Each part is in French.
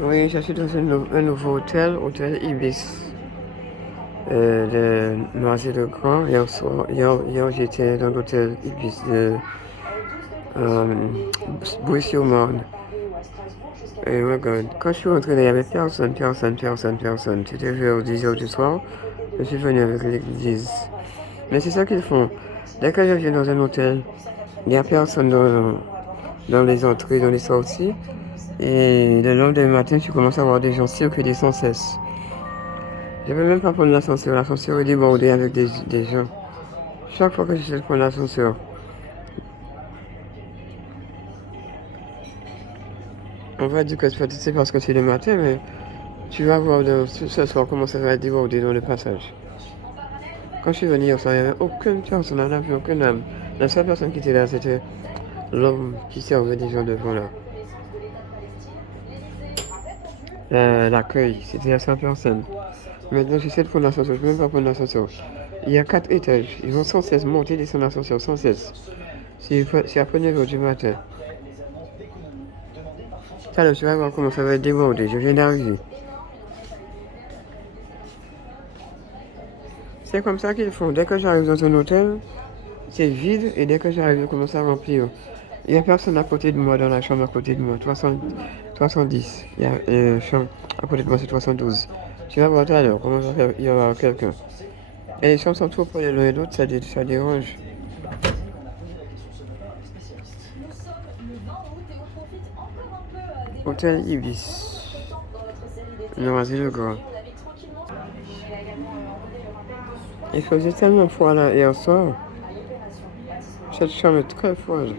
Oui, je suis dans un nouveau hôtel Ibis, de Noisy-le-Grand. Hier, j'étais dans l'hôtel Ibis de euh, Bouy-sur-Marne. Et regarde, quand je suis rentré, il n'y avait personne. C'était vers 10 heures du soir. Je suis venu avec l'église. Mais c'est ça qu'ils font. Dès que je viens dans un hôtel, il n'y a personne dans les entrées, dans les sorties. Et le lendemain matin, tu commences à voir des gens circuler sans cesse. Je ne peux même pas prendre l'ascenseur. L'ascenseur est débordé avec des gens. Chaque fois que j'essaie de prendre l'ascenseur, on va dire que c'est parce que c'est le matin, mais tu vas voir ce soir comment ça va être débordé dans le passage. Quand je suis venu hier soir, il n'y avait aucune personne, on n'avait aucune âme. La seule personne qui était là, c'était l'homme qui servait des gens devant là. L'accueil, c'était la seule personne. Maintenant, j'essaie de prendre l'ascenseur, je ne peux même pas prendre l'ascenseur. Il y a 4 étages, ils vont sans cesse monter et descendre l'ascenseur, sans cesse. C'est après 9 heures du matin. Alors, tu vas voir comment ça va être débordé, je viens d'arriver. C'est comme ça qu'ils font. Dès que j'arrive dans un hôtel, c'est vide et dès que j'arrive, je commence à remplir. Il n'y a personne à côté de moi dans la chambre à côté de moi. 310. Il y a une chambre à côté de moi, c'est 312. Tu vas voir tout à l'heure comment il y aura quelqu'un. Et les chambres sont trop près l'un et l'autre, ça dérange. Hôtel Ibis. Noisy-le-Grand. Il faisait tellement froid là hier soir. Cette chambre est très froide. M.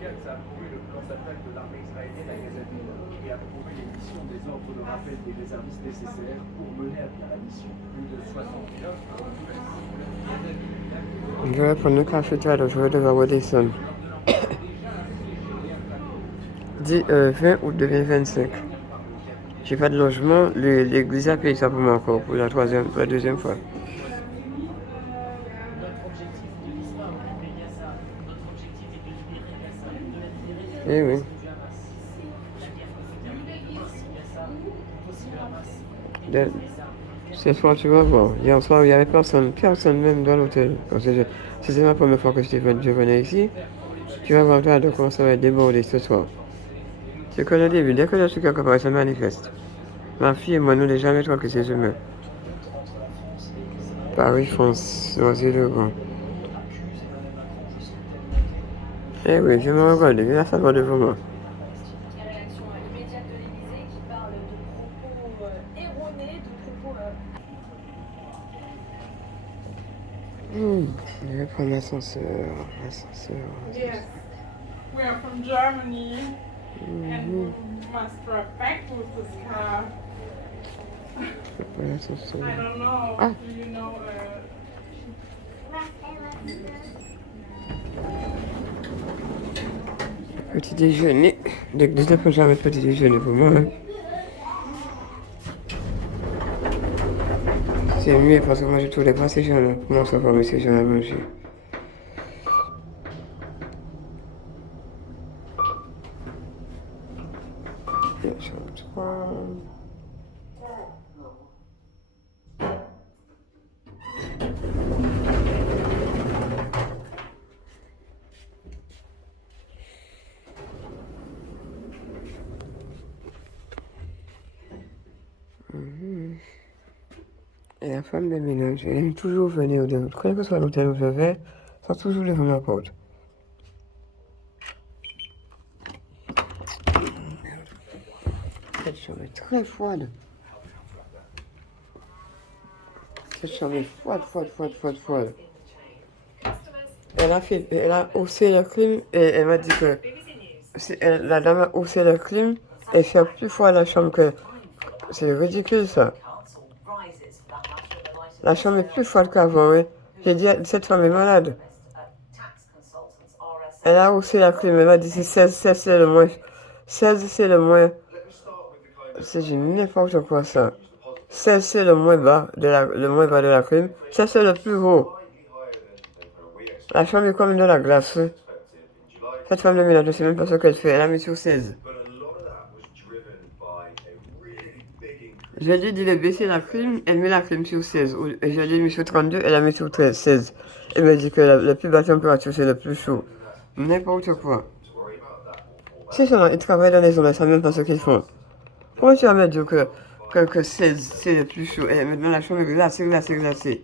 Katz a approuvé le plan d'attaque de l'armée israélienne à Gaza et approuvé l'émission des ordres de rappel des réservistes nécessaires pour mener à bien la mission. Plus de 60 pilotes. Je vais prendre le café tout à l'heure, je vais devoir redescendre. 20 août 2025. J'ai pas de logement, l'église a payé ça pour moi encore, pour la deuxième fois. Eh oui. Ce soir, tu vas voir. Hier soir, il n'y avait personne même dans l'hôtel. C'était ma première fois que je venais ici. Tu vas voir toi, comment ça va être débordé ce soir. C'est que le début, dès que je suis quelque part, ça manifeste. Ma fille et moi, nous n'avons jamais troqué ces humains. Paris, France, Noisy-le-Grand. Eh oui, je me regarde, viens à savoir devant moi. Je vais prendre l'ascenseur. Yes, we are from Germany and we must drive back with this car. Je vais prendre l'ascenseur. I don't know. Ah. Do you know? Petit déjeuner. Dès que 19 heures, j'arrête petit déjeuner pour moi. Hein. C'est mieux parce que moi, je ne trouvais pas ces gens-là. Comment ça va, ces gens à manger? Chambre 3. Et la femme de ménage, elle aime toujours venir au dehors. Quel que soit l'hôtel où je vais, ça sont toujours devant la porte. Cette chambre est très froide. Cette chambre est froide. Elle a haussé la clim et elle m'a dit que la dame a haussé la clim et fait plus froid la chambre que. C'est ridicule ça. La chambre est plus froide qu'avant, oui. J'ai dit, cette femme est malade. Elle a haussé la clim, elle m'a dit, 16 c'est le moins. 16 c'est le moins. C'est du n'importe quoi ça. 16 c'est le moins bas de la clim. Ça c'est le plus haut. La chambre est comme de la glace. Cette femme de ménage, je sais même pas ce qu'elle fait. Elle a mis sur 16. Je lui ai dit de baisser la clim, elle met la clim sur 16. Et je lui ai mis sur 32, elle a mis sur 13, 16. Elle me dit que la plus basse température, c'est le plus chaud. N'importe quoi. C'est ça, ils travaillent dans les zones, ils savent même pas ce qu'ils font. Comment tu vas me dire que 16, c'est le plus chaud? Et maintenant, la chambre est glacée, glacée, glacée.